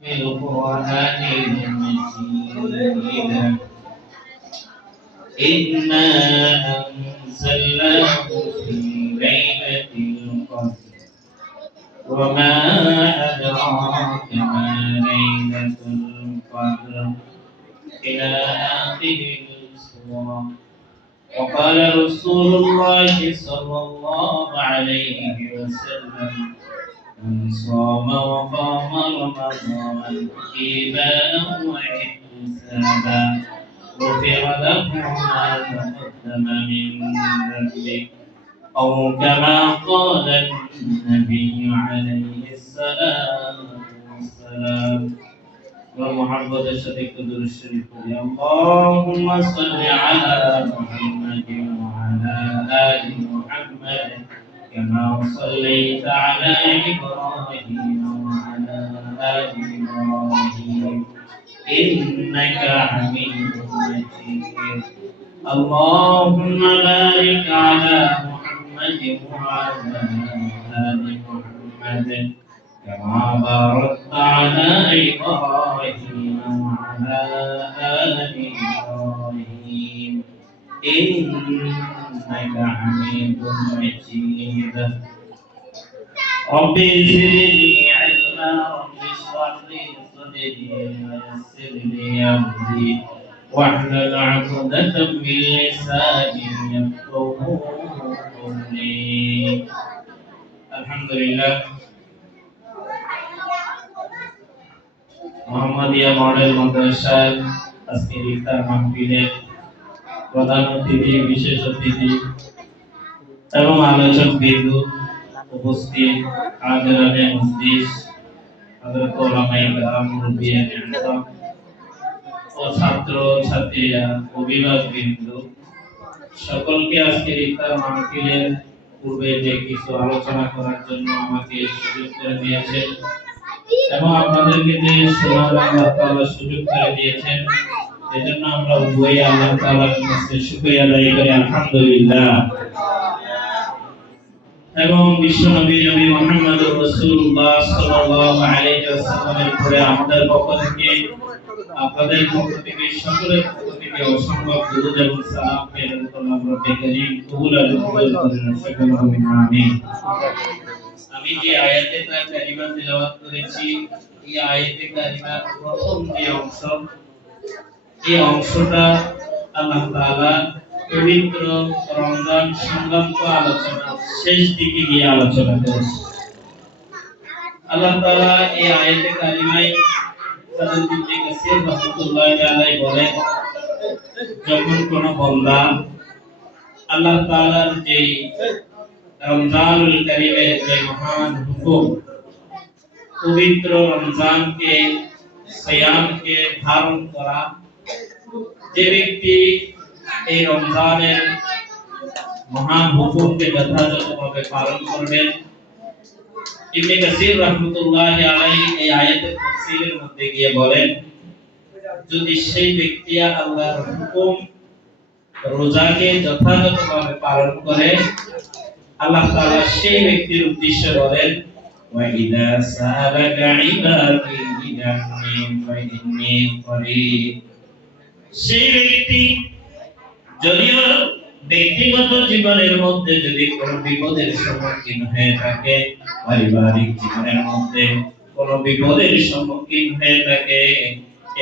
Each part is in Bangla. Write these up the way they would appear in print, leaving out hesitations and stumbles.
بالقرآن المجيد إنا أنزلناه في ليلة القدر وما أدراك ما ليلة القدر إلى آخر السورة. وقال رسول الله صلى الله عليه وسلم من صام وقام رمضان إيمانا واحتسابا غفر له ما تقدم من ذنبه أو كما قال النبي عليه الصلاة والسلام. ومحبة الشريك درود الشريف اللهم صل على محمد وعلى آل محمد كما صليت على إبراهيم وعلى آل إبراهيم إنك حميد مجيد. اللهم بارك على محمد وعلى آل محمد كما باركت على إبراهيم وعلى آل إبراهيم إنك حميد مجيد. رب زدني علما رب اشرح لي صدري ويسر لي أمري واحلل عقدة من لساني يفقهوا قولي. الحمد لله মোহাম্মদিয়া মডেল মাদ্রাসার আজকের ইফতার মাহফিলের প্রধান অতিথি, বিশেষ অতিথি এবং আলোচক বিন্দু উপস্থিত হাজিরানে মজলিস, হযরত উলামায়ে কেরাম, মুরব্বিয়ানে আযম ও ছাত্র ছাত্রীরা, অভিভাবক বিন্দু সকলকে আজকের ইফতার মাহফিলের পূর্বে যে কিছু আলোচনা করার জন্য আমাকে সুযোগ করে দিয়েছেন এবং আপনাদেরকে যে শোনার আল্লাহ তাআলা সুযোগ করে দিয়েছেন, এজন্য আমরা উভয়ই আল্লাহ তাআলার কাছে শুকরিয়া আদায় করি আলহামদুলিল্লাহ। এবং বিশ্বনবী নবী মুহাম্মদুর রাসূলুল্লাহ সাল্লাল্লাহু আলাইহি ওয়াসাল্লামের উপরে আমাদের পক্ষ থেকে, আপনাদের পক্ষ থেকে, সকলের পক্ষ থেকে অসংখ্য দুরূদ এবং সালাম প্রেরণ করলাম। রব্বে কারীম কবুল আর মঞ্জুর করেন, সকলে আমিন আমিন। আমি যে আয়াতে কারিমা তেলাওয়াত করেছি, এই আয়াতে কারিমার প্রথম যে অংশ, এই অংশটা আল্লাহ তাআলা পবিত্র রমজান সংক্রান্ত আলোচনা শেষ দিকে গিয়ে আলোচনা করেছেন। আল্লাহ তাআলা এই আয়াতে কারিমায় তাদের ইবনে কাসির রাহমাতুল্লাহি আলাইহি বলেন, যখন কোন বান্দা আল্লাহ তাআলার যে রমজানুল কারীমের যে মহান হুকুম, পবিত্র রমজানকে, সিয়ামকে ধারণ করা, যে ব্যক্তি এই রমজানের মহান হুকুমকে যথাযথভাবে পালন করবেন, ইবনে কাসির রাহমাতুল্লাহি আলাইহি এই আয়াতের তাফসীরের মধ্যে গিয়ে বলেন, যদি সেই ব্যক্তি আল্লাহর হুকুম রোজাকে যথাযথভাবে পালন করে, আল্লাহ তাআলা সেই ব্যক্তির উদ্দেশ্যে বলেন, ওয়া ইযা সাআলাকা ইবাদি আন্নী ফাইন্নী করিব। সেই ব্যক্তি যদিও ব্যক্তিগত জীবনের মধ্যে যদি কোনো বিপদের সম্মুখীন হয়ে থাকে, পারিবারিক জীবনের মধ্যে কোনো বিপদের সম্মুখীন হয়ে থাকে,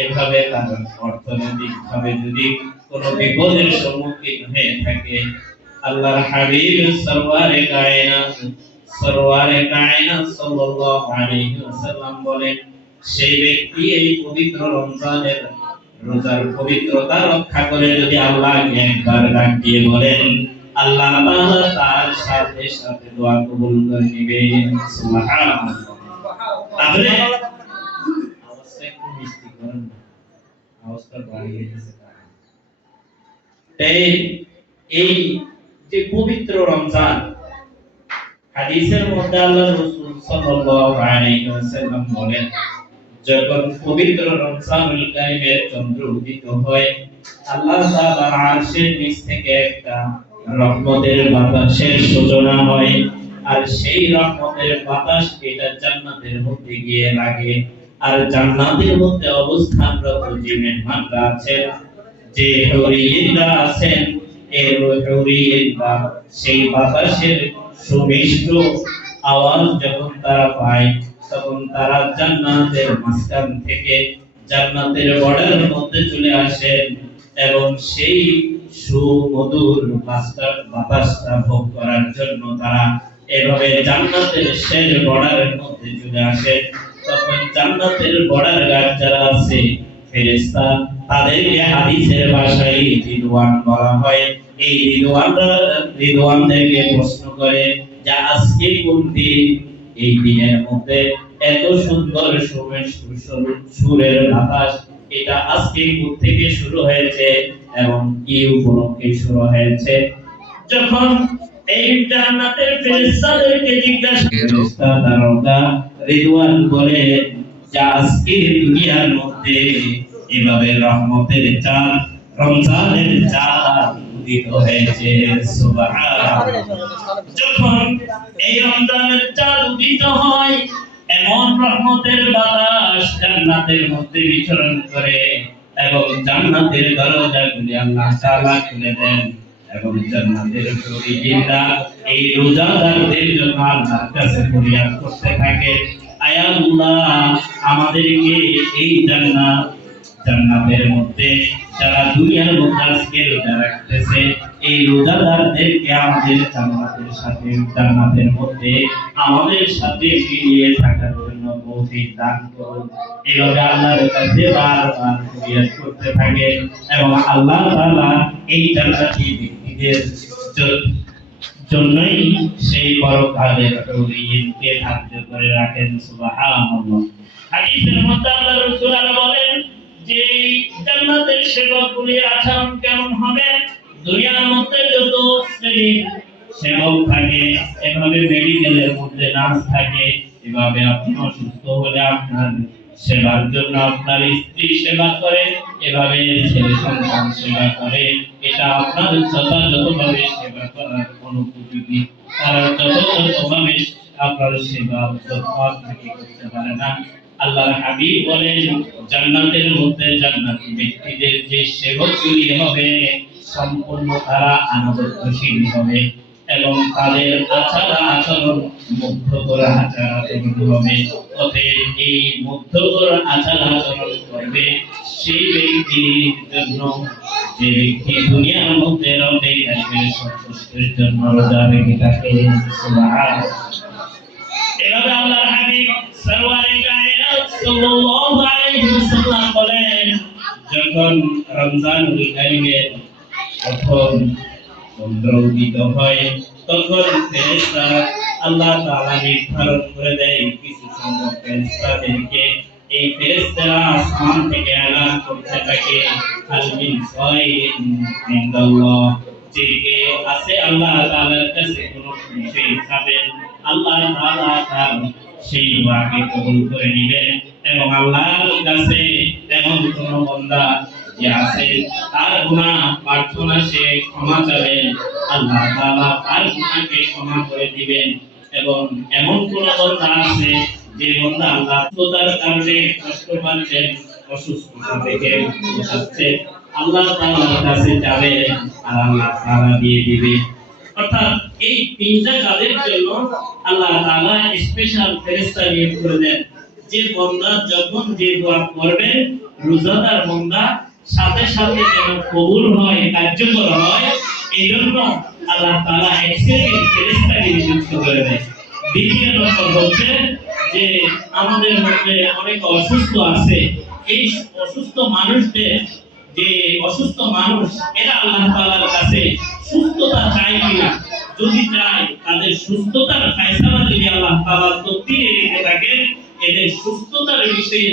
এভাবে তার অর্থনৈতিকভাবে যদি কোনো বিপদের সম্মুখীন হয়ে থাকে, আল্লাহর হাবিব সরওয়ারে কায়নাত সাল্লাল্লাহু আলাইহি ওয়াসাল্লাম বলেন, সেই ব্যক্তি এই পবিত্র রমজানের রোজার পবিত্রতা রক্ষা করে যদি আল্লাহকে একবার ডাক দিয়ে বলেন, আল্লাহ তাআলা তার সাথে সাথে দোয়া কবুল করে নেবেন। সুবহানাল্লাহ। তাহলে অবস্থা একটু মিষ্টি করেন, অবস্থা বাড়িয়ে দিয়েছে। এই যে পবিত্র রমজান, হাদিসের মধ্যে আল্লাহর রাসূল সাল্লাল্লাহু আলাইহি ওয়াসাল্লাম বলেন, যখন পবিত্র রমজানুল কারীমের চন্দ্র উদিত হয়, আল্লাহ তাআলার আরশের নিচ থেকে একটা রহমতের বাতাসের সূচনা হয়, আর সেই রহমতের বাতাস এটা জান্নাতের মধ্যে গিয়ে লাগে। আর জান্নাতের মধ্যে অবস্থানরত যে মেহমানরা আছেন, যে হুরিয়িনরা আছেন, এই হুরিয়িনরা সেই বাতাসের সুমিষ্ট আওয়াজ যখন তারা পায়, তখন তারা জান্নাতের মাঝখান থেকে জান্নাতের বর্ডারের মধ্যে চলে আসেন এবং সেই সুমধুর বাতাসটা ভোগ করার জন্য তারা এভাবে জান্নাতের শেষ বর্ডারের মধ্যে চলে আসেন। তখন জান্নাতের বর্ডার গার্ড যারা আছে ফেরেশতা, তাদেরকে হাদিসের ভাষায় রিদওয়ান বলা হয়। এই রিদওয়ানদেরকে প্রশ্ন করে যে আজকে কোন দিন, এই দিনের মধ্যে এত সুন্দর সুরের বাতাস, এটা আজকে থেকে শুরু হয়েছে এবং কি উপলক্ষে শুরু হয়েছে? যখন এই জান্নাতের ফেরেশতাদেরকে জিজ্ঞাসা ফেরেশতা দারোগা রিদওয়ান বলে যে আজকে দুনিয়ার মধ্যে এভাবে রহমতের চাঁদ, রমজানের চাঁদ উদিত হয়েছে। সুবহানাল্লাহ। যখন এই রমজানের চাঁদ উদিত হয়, এমন রহমতের বাতাস জান্নাতের মধ্যে বিচরণ করে এবং জান্নাতের দরজাগুলি আল্লাহ তাআলা খুলে দেন এবং জান্নাতের ফরিজিনরা এই রোজাদারদের জন্য আল্লাহর কাছে ফরিয়াদ করতে থাকে, আয় আল্লাহ, আমাদেরকে এই জান্নাতের মধ্যে যারা দুনিয়ার মধ্যে আজকে রোজা রাখতেছে, এই রোজাদারদেরকে আমাদের জান্নাতের সাথে, জান্নাতের মধ্যে আমাদের সাথে মিলিয়ে থাকার জন্য তৌফিক দান করুন। এভাবে আল্লাহর কাছে বারবার ফরিয়াদ করতে থাকে এবং আল্লাহ তাআলা এই জান্নাতি ব্যক্তিদের জন্যই সেই পরকালের হুরিয়িনকে ধার্য করে রাখেন। সুবহানাল্লাহ। হাদিসের মধ্যে আল্লাহ রাসূল বলেন যে জান্নাতের সেবকগুলির আচরণ কেমন হবে? দুনিয়ার মধ্যে যত শ্রেণীর সেবক থাকে, এভাবে মেডিকেলের মধ্যে নার্স থাকে, এভাবে আপনি অসুস্থ হলে আপনার সেবার জন্য আপনার স্ত্রী সেবা করে, এভাবে ছেলে সন্তান সেবা করে, এটা আপনার যথাযথভাবে সেবা করার অনুপযোগী। তারা যথাযথভাবে আপনার সেবা আপনাকে করতে পারে না। আল্লাহর হাবিব বলেন জান্নাতের মধ্যে জান্নাতি ব্যক্তিদের যে সেবকগুলি হবে, সম্পূর্ণ তারা আনন্দশীল হবে এবং তাদের আচার আচরণ মুগ্ধকর আচার আচরণ হবে। অতএব এই মুগ্ধকর আচার আচরণ করবে সেই ব্যক্তির জন্য যে ব্যক্তি দুনিয়ার মধ্যে রবে আসবে সন্তুষ্টির জন্য রোজা রেখে থাকে। সুবহানাল্লাহ। এভাবে আল্লাহর হাবিব সরওয়ারে কায়নাত সাল্লাল্লাহু আলাইহি ওয়াসাল্লাম বলেন যখন রমজানুল কারীমের প্রথম চন্দ্র উদিত হয়, তখন ফেরেশতারা আল্লাহ তাআলা নির্ধারণ করে দেয় কিছু সংখ্যক ফেরেশতাদেরকে। এই ফেরেশতারা আসমান থেকে এলান করতে থাকে আল মিন সাইয়িন ইনদাল্লাহ, যে কেউ আছে আল্লাহ তাআলার কাছে কোনো বিষয় চাবেন, আল্লাহ তাআলা তার সেই দোয়াকে কবুল করে নেবেন এবং আল্লাহর কাছে এমন কোন বান্দা যে আছে তার গুনাহ প্রার্থনা সে ক্ষমা চাবেন, আল্লাহ তাআলা তার গুনাহকে ক্ষমা করে দিবেন। এবং এমন কোন বান্দা আছে যে বান্দা আল্লাহ তাআলার কারণে কষ্ট পাচ্ছেন, অসুস্থতা থেকে যাচ্ছে, আল্লাহ তাআলার কাছে যাবেন আর আল্লাহ তাআলা দিয়ে দিবেন। অর্থাৎ এই তিনটা কাজের জন্য আল্লাহ তাআলা স্পেশাল ফেরেশতা নিয়োগ করে দেন, যে বান্দা যখন যে দোয়া করবে রোজাদার বান্দা সাথে সাথে যেন কবুল হয়, কার্যকর হয়, এই জন্য আল্লাহ তাআলা এক্সেপ্ট ফেরেশতাকে নিযুক্ত করে দেয়। দ্বিতীয় নম্বর হচ্ছে যে আমাদের মধ্যে অনেক অসুস্থ আছে, এই অসুস্থ মানুষদের, যে অসুস্থ মানুষ এরা আল্লাহ তাআলার কাছে সুস্থতা চায় কিনা, যদি চায় তাদের সুস্থতার ফয়সালা যদি আল্লাহ তাআলা তকদিরে রেখে থাকে, এদের সুস্থতার বিষয়ে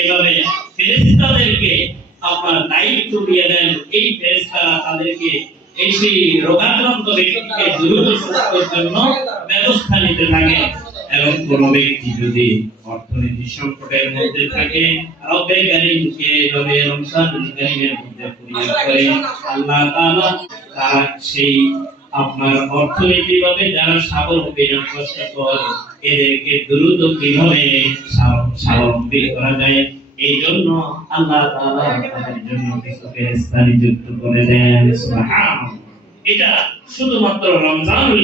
এভাবে ফেরেশতাদেরকে আপনার দায়িত্ব দিয়ে দেন। এই ফেরেশতারা তাদেরকে এই সেই রোগাক্রান্ত ব্যক্তিকে দ্রুত সুস্থতার জন্য ব্যবস্থা নিতে থাকে। এবং কোন ব্যক্তি যদি অর্থনীতি সংকটের মধ্যে থাকে, রব্বে কারীমকে রবে রমজানুল কারীমের মধ্যে ফরিয়াদ করে, আল্লাহ তাআলা তার সেই আপনার অর্থনৈতিকভাবে যারা স্বাবলম্বী না কষ্টকর, এদেরকে দ্রুত কিভাবে স্বাবলম্বী করা যায়, এই জন্য আল্লাহ তাআলা তাদের জন্য কিছু ফেরেশতা নিযুক্ত করে দেন। সুবহানাল্লাহ। এটা শুধুমাত্র রমজানুল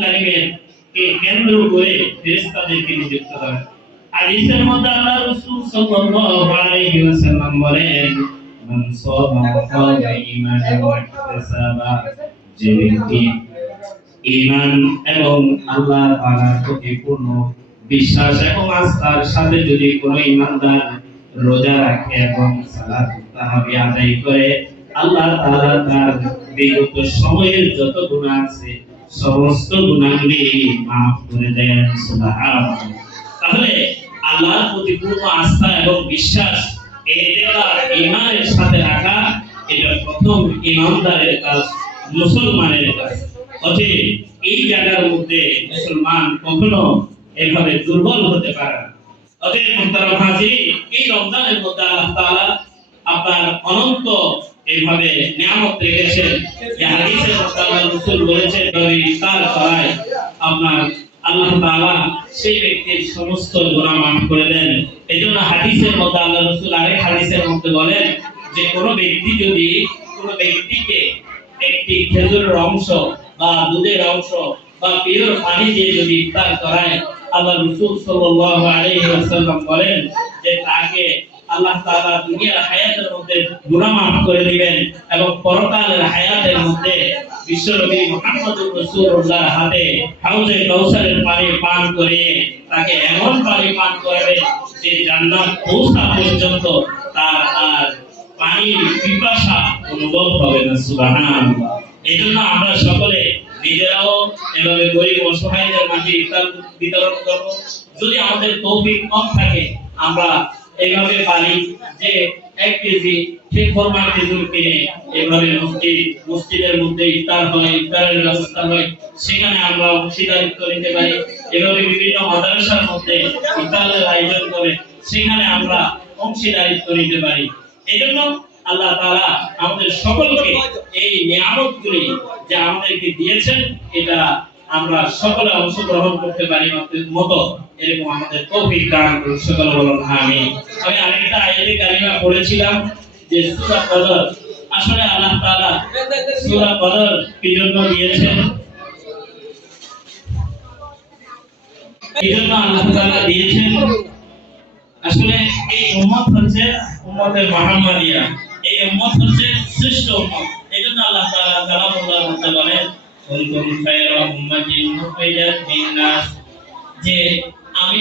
কারীমের কে কেন্দ্র করে ফেরেশতাদেরকে নিযুক্ত করেন। হাদিসের মধ্যে আল্লাহ রাসূল সাল্লাল্লাহু আলাইহি ওয়াসাল্লাম বলেন, মান সামা ওয়া ঈমানান ওয়া ইহতিসাবা, যে ব্যক্তি ঈমান এবং আল্লাহ তাআলার প্রতি পূর্ণ বিশ্বাস এবং আস্থার সাথে যদি কোনো ঈমানদার রোজা রাখে এবং সালাত তারাবি আদায় করে, আল্লাহ তাআলা তার বিগত সময়ের যত গুনাহ আছে সমস্ত গুনাহগুলি মাফ করে দেন। সুবহানাল্লাহ। তাহলে আল্লাহর প্রতি পূর্ণ আস্থা এবং বিশ্বাস, এটা ঈমানের সাথে রাখা, এটা প্রথম ঈমানদারের কাজ, মুসলমানের কাজ। অতএব এই জায়গার মধ্যে মুসলমান কখনো এভাবে দুর্বল হতে পারে না। অতএব মুহতারাম হাজিরিন, এই রমজানের মধ্যে আল্লাহ তাআলা আপনার অনন্ত এইভাবে নিয়ামত রেখেছেন, যে হাদিসে মধ্যে আল্লাহ রাসূল বলেছেন, যদি ইফতার করায় আপনার আল্লাহ তাআলা সেই ব্যক্তির সমস্ত গুনাহ মাফ করে দেন। এজন্য হাদিসের মধ্যে আল্লাহ রাসূল আরেক হাদিসের মধ্যে বলেন যে কোনো ব্যক্তি যদি কোনো ব্যক্তিকে একটি খেজুরের অংশ বা দুধের অংশ বা পিওর পানি দিয়ে যদি ইফতার করায়, আল্লাহ রাসূল সাল্লাল্লাহু আলাইহি ওয়াসাল্লাম বলেন যে তাকে আল্লাহ তাআলা দুনিয়ার হায়াতের মধ্যে গুনাহ মাফ করে দিবেন এবং পরকালের হায়াতের মধ্যে বিশ্বনবী মুহাম্মদুর রাসূলুল্লাহর হাতে হাউজে কাউসারের পানি পান করে তাকে এমন পানি পান করাবে যে জান্নাত পৌঁছা পর্যন্ত তার আর পানির পিপাসা অনুভব হবে না। সুবহানাল্লাহ। এজন্য আমরা সকলে নিজেরাও এভাবে গরিব অসহায়দের মাঝে ইফতার বিতরণ করব। যদি আমাদের তৌফিক কম থাকে, আমরা এইভাবে পারি যে 1 কেজি ঠিক ফরমার খেজুর কিনে এইভাবে মসজিদের মধ্যে ইফতার হয়, ইফতারের ব্যবস্থা হয়, সেখানে আমরা অংশীদারিত্ব নিতে পারি। এভাবে বিভিন্ন মাদ্রাসার মধ্যে ইফতারের আয়োজন করে সেখানে আমরা অংশীদারিত্ব নিতে পারি। এজন্য আল্লাহ তাআলা আমাদের সকলকে এই নিয়ামতগুলি যা আমাদেরকে দিয়েছেন, এটা আমরা সকলে অংশগ্রহণ করতে পারি মতো এরকম আমাদের তৌফিক দান করুন। সকলে বলুন আমিন। আমি আরেকটা আয়াতে কারিমা পড়েছিলাম যে সূরা কদর, আসলে আল্লাহ তাআলা সূরা কদর কি জন্য দিয়েছেন, এই জন্য আল্লাহ তাআলা দিয়েছেন, আসলে এই উম্মত হচ্ছে উম্মতে মুহাম্মাদিয়া, এই উম্মত হচ্ছে শ্রেষ্ঠ উম্মত। এজন্য আল্লাহ তাআলা কালামুল্লাহর মধ্যে বলেন, কুনতুম খায়রা উম্মাতিন উখরিজাত লিন-নাস, যে আমি